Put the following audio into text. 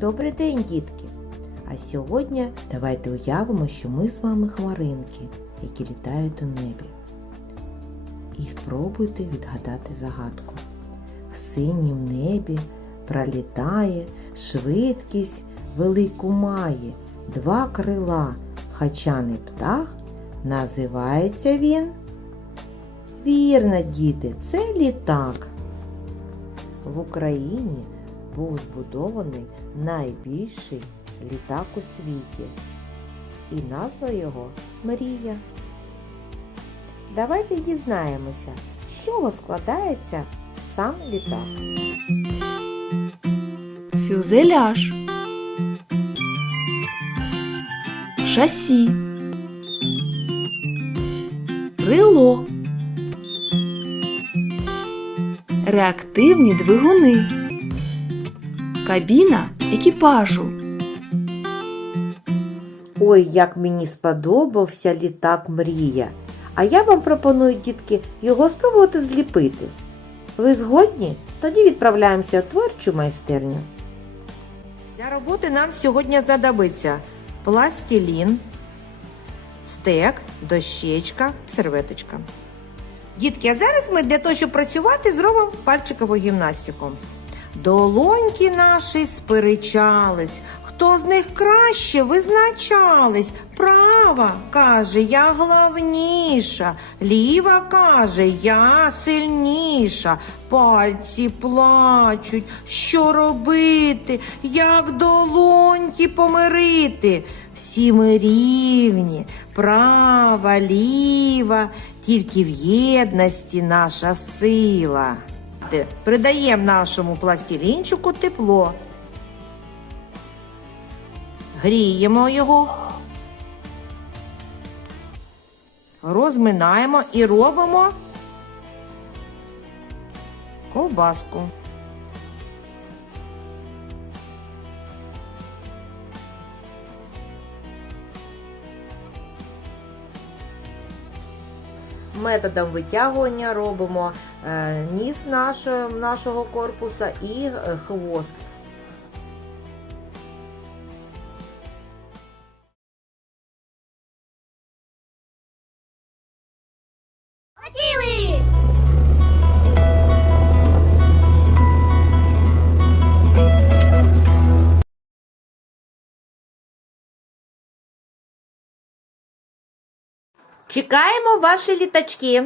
Добрий день, дітки! А сьогодні давайте уявимо, що ми з вами хмаринки, які літають у небі. І спробуйте відгадати загадку. В синім небі пролітає, швидкість велику має, два крила, хачаний птах. Називається він. Вірно, діти, це літак. В Україні був збудований найбільший літак у світі. І назва його Мрія. Давайте дізнаємося, з чого складається сам літак. Фюзеляж. Шасі. Крило. Реактивні двигуни. Кабіна екіпажу. Ой, як мені сподобався літак Мрія. А я вам пропоную, дітки, його спробувати зліпити. Ви згодні? Тоді відправляємося в творчу майстерню. Для роботи нам сьогодні знадобиться пластилін, стек, дощечка, серветочка. Дітки, а зараз ми для того, щоб працювати, зробимо пальчикову гімнастику. Долоньки наші сперечались, хто з них краще визначались. Права каже, я главніша, ліва каже, я сильніша. Пальці плачуть, що робити, як долоньки помирити. Всі ми рівні, права, ліва, тільки в єдності наша сила. Придаємо нашому пластилінчику тепло. Гріємо його, розминаємо і робимо ковбаску. Методом витягування робимо е, ніс нашого, нашого корпуса і е, хвост. Чекаємо ваші літачки.